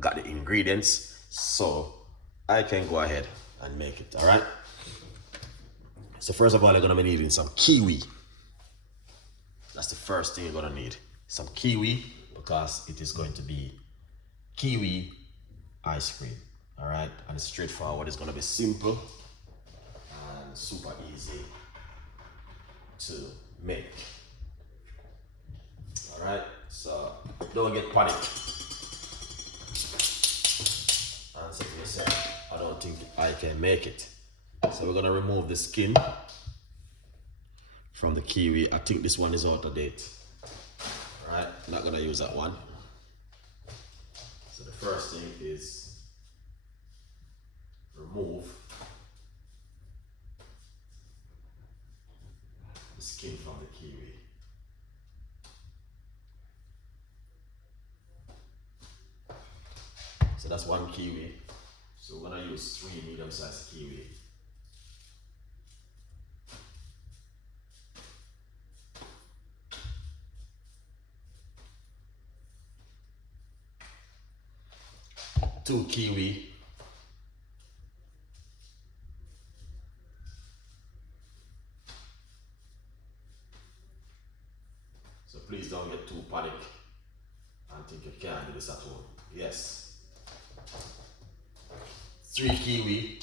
I got the ingredients, so I can go ahead and make it. All right. So first of all, you're gonna be needing some kiwi. That's the first thing you're gonna need. Some kiwi, because it is going to be kiwi ice cream. All right, and it's straightforward. It's gonna be simple and super easy to make. All right, so don't get panicked and say to yourself, I don't think I can make it. So we're gonna remove the skin from the kiwi. I think this one is out of date. All right, not gonna use that one. So the first thing is remove the skin from the kiwi. So that's one kiwi. So we're gonna use 3 medium-sized kiwi. Two kiwi. So please don't get too panic and think you can't do this at home. Yes. 3 kiwi.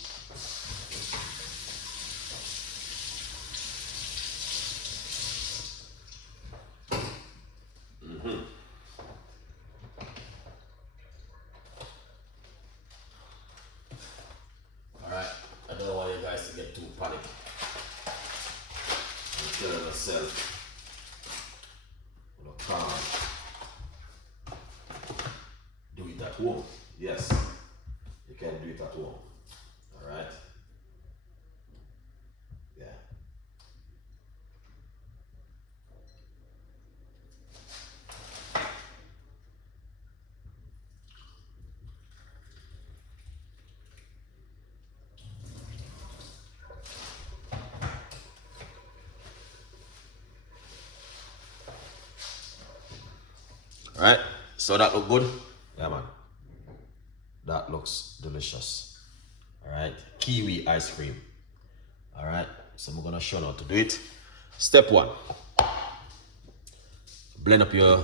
Alright, I don't want you guys to get too panic and killing yourself. Do it at home. Yes, you can do it at home. All right. Yeah. All right. So that look good. Yeah, man. That looks delicious. All right, kiwi ice cream. All right, so I'm gonna show you how to do it. Step 1, blend up your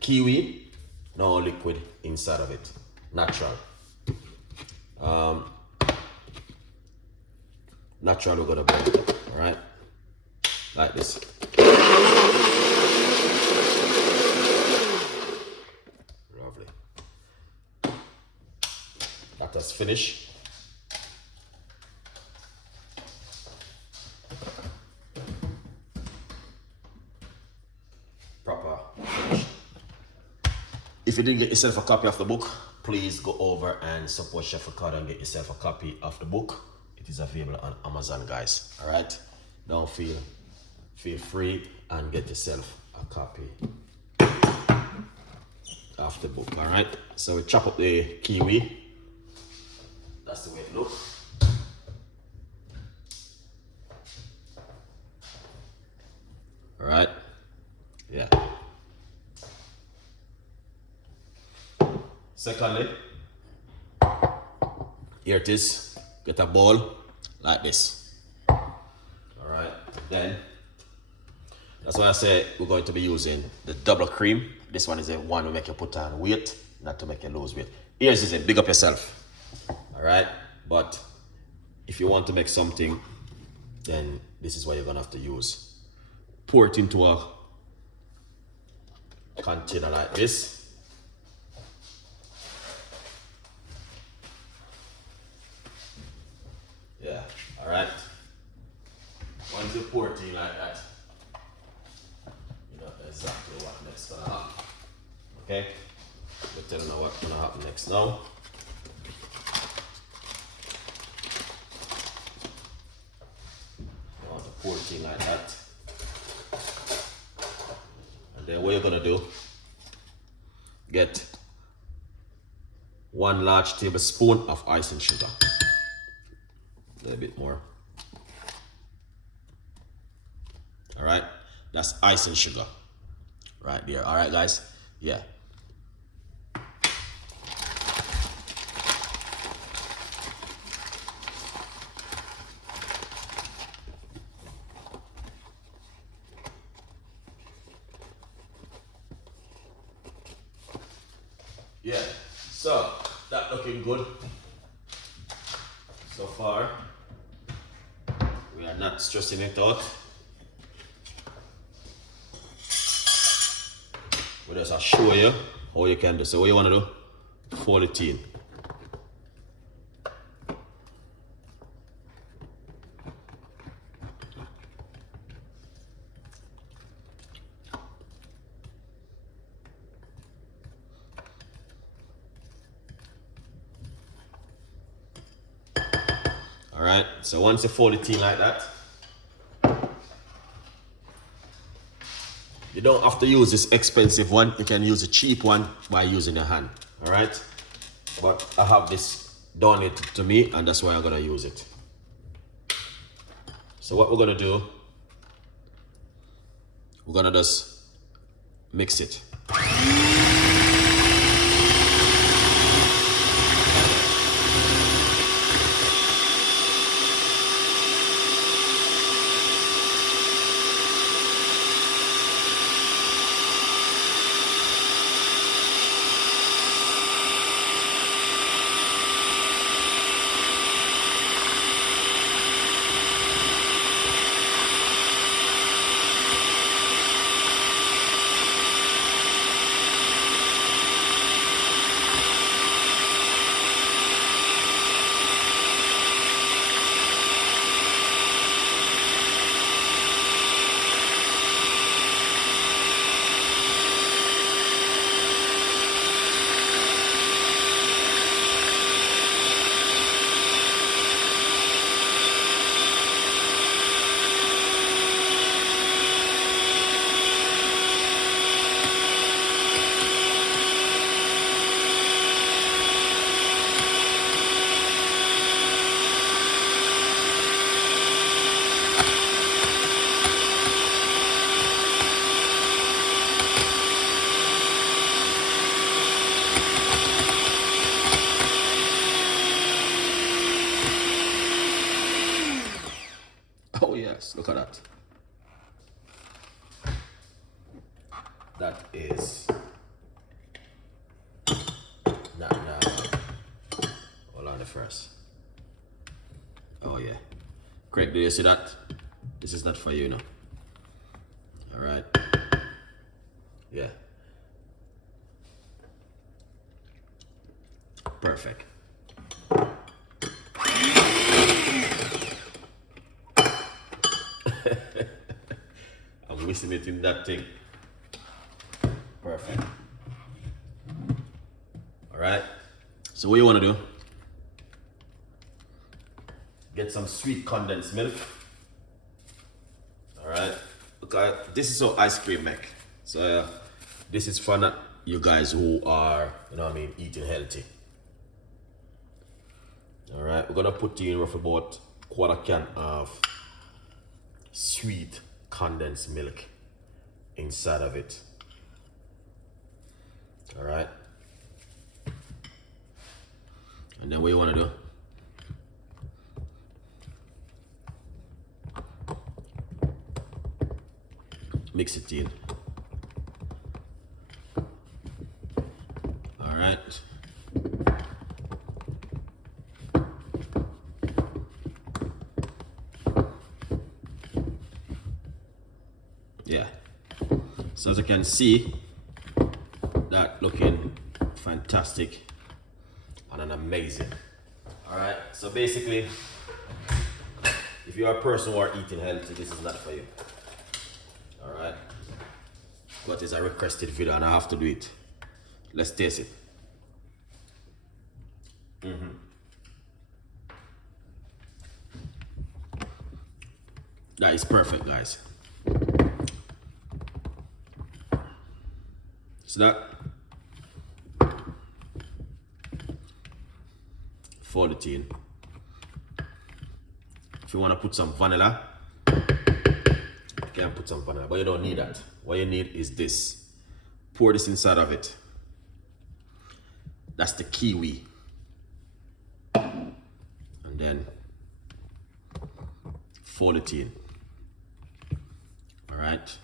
kiwi, no liquid inside of it, natural. Natural, we're gonna blend it up, all right, like this. That's finished. Proper finished. If you didn't get yourself a copy of the book, please go over and support Chef Ricardo and get yourself a copy of the book. It is available on Amazon, guys. All right, don't feel free and get yourself a copy of the book. All right, so we chop up the kiwi. That's the way it looks. All right. Yeah. Secondly, here it is. Get a bowl like this. All right. Then, that's why I say we're going to be using the double cream. This one is the one to make you put on weight, not to make you lose weight. Here's is it. Big up yourself. All right, but if you want to make something, then this is what you're gonna have to use. Pour it into a container like this. Yeah, all right. Once you pour it in like that, you know exactly what next gonna happen. Okay, we'll tell you what's gonna happen next now. Pour it in like that. And then what you're gonna do, get 1 large tablespoon of icing sugar. A little bit more. All right, that's icing sugar right there. All right, guys, Yeah. Yeah, so that looking good so far. We are not stressing it out. We just show you how you can do. So what you want to do? Fold it in. Alright, so once you fold it in like that, you don't have to use this expensive one. You can use a cheap one by using your hand. Alright? But I have this done it to me, and that's why I'm gonna use it. So what we're gonna do, we're gonna just mix it. Oh yes, look at that. That is not now. Hold on the first. Oh yeah. Craig, do you see that? This is not for you now. Alright. Yeah. Perfect. I'm missing it in that thing. Perfect. Alright. So what you want to do? Get some sweet condensed milk. Alright. Okay, this is how ice cream make. So this is for not you guys who are, you know what I mean, eating healthy. Alright, we're gonna put in roughly about quarter can of sweet condensed milk inside of it. Alright. And then what you wanna do? Mix it in. Alright. Yeah. So as you can see, that looking fantastic and amazing. Alright, so basically, if you're a person who are eating healthy, this is not for you. Alright. But it's a requested video and I have to do it. Let's taste it. That is perfect, guys. So that, fold it in. If you want to put some vanilla, you can put some vanilla, but you don't need that. What you need is this. pour this inside of it. That's the kiwi. And then fold it in. All right.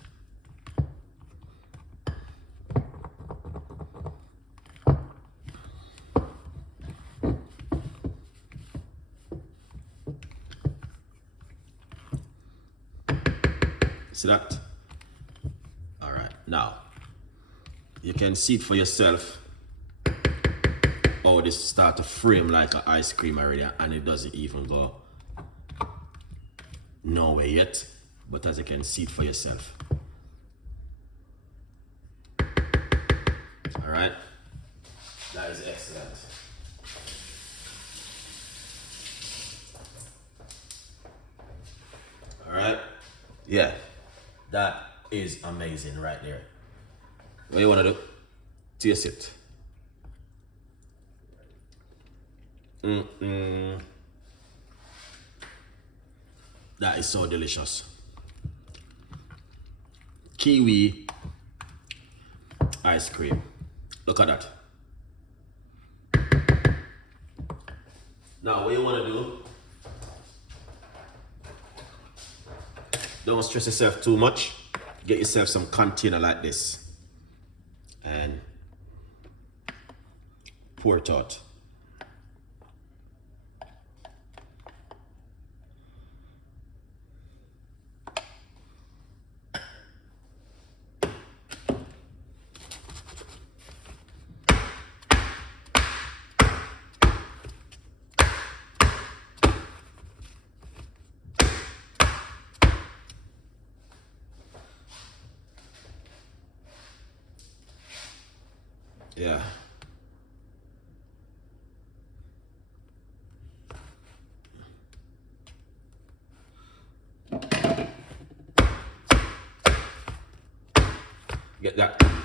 See that? All right, now you can see it for yourself. Oh, this start to frame like an ice cream already, and it doesn't even go nowhere yet. But as you can see it for yourself. All right, that is excellent. All right, yeah. That is amazing right there. What you want to do? Taste it. That is so delicious. Kiwi ice cream. Look at that. Now, what you want to do? Don't stress yourself too much. Get yourself some container like this and pour it out. Yeah.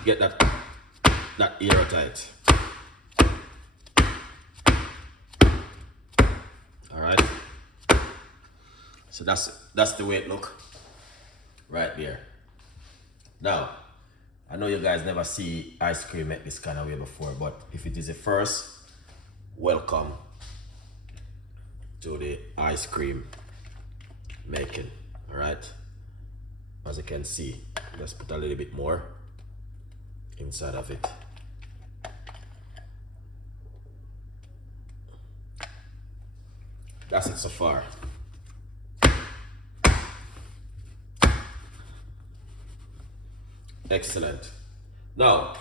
Get that airtight. All right. So that's the way it look right there. Now, I know you guys never see ice cream make this kind of way before, but if it is the first, welcome to the ice cream making. All right. As you can see, let's put a little bit more inside of it. That's it so far. Excellent. Now,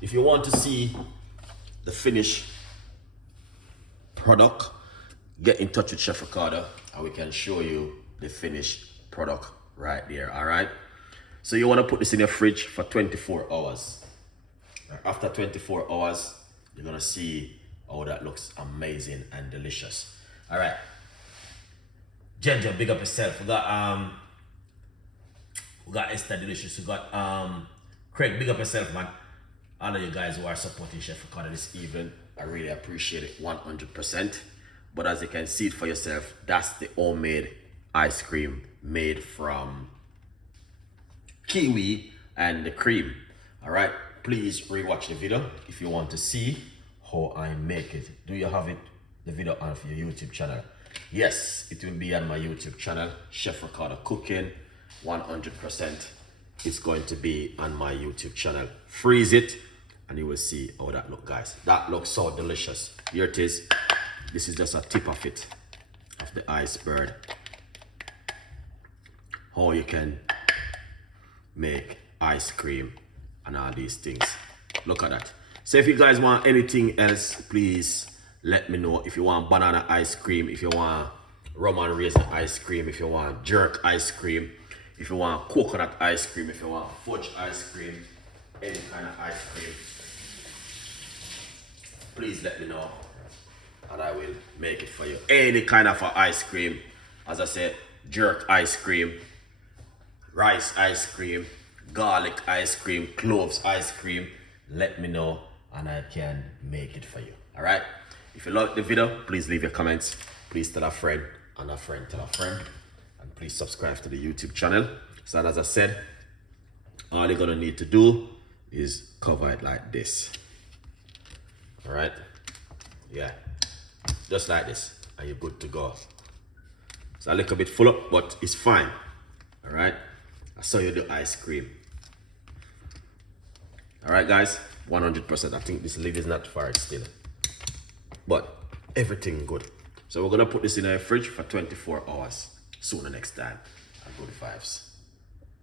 if you want to see the finished product, get in touch with Chef Ricardo and we can show you the finished product right there. All right. So you want to put this in your fridge for 24 hours. After 24 hours, you're gonna see how that looks amazing and delicious. All right. Ginger, big up yourself. We got Steadily-licious. We got Craig, big up yourself, man. All of you guys who are supporting Chef Ricardo this evening, I really appreciate it 100%. But as you can see it for yourself, that's the homemade ice cream made from kiwi and the cream. All right, please rewatch the video if you want to see how I make it. Do you have the video on for your YouTube channel? Yes, it will be on my YouTube channel, Chef Ricardo Cooking. 100% it's going to be on my YouTube channel. Freeze it and you will see how that look, guys. That looks so delicious. Here it is. This is just a tip of it, of the iceberg. How you can make ice cream and all these things. Look at that. So if you guys want anything else, please let me know. If you want banana ice cream, if you want rum and raisin ice cream, if you want jerk ice cream, if you want coconut ice cream, if you want fudge ice cream, any kind of ice cream, please let me know and I will make it for you. Any kind of ice cream, as I said, jerk ice cream, rice ice cream, garlic ice cream, cloves ice cream, let me know and I can make it for you. All right. If you like the video, please leave your comments. Please tell a friend and a friend tell a friend. And please subscribe to the YouTube channel. So as I said, all you're gonna need to do is cover it like this. All right, yeah, just like this, and you're good to go. It's a little bit full up, but it's fine. All right, I saw you do ice cream. All right, guys, 100%. I think this lid is not fired still, but everything good. So we're gonna put this in our fridge for 24 hours. Sooner next time. And good vibes.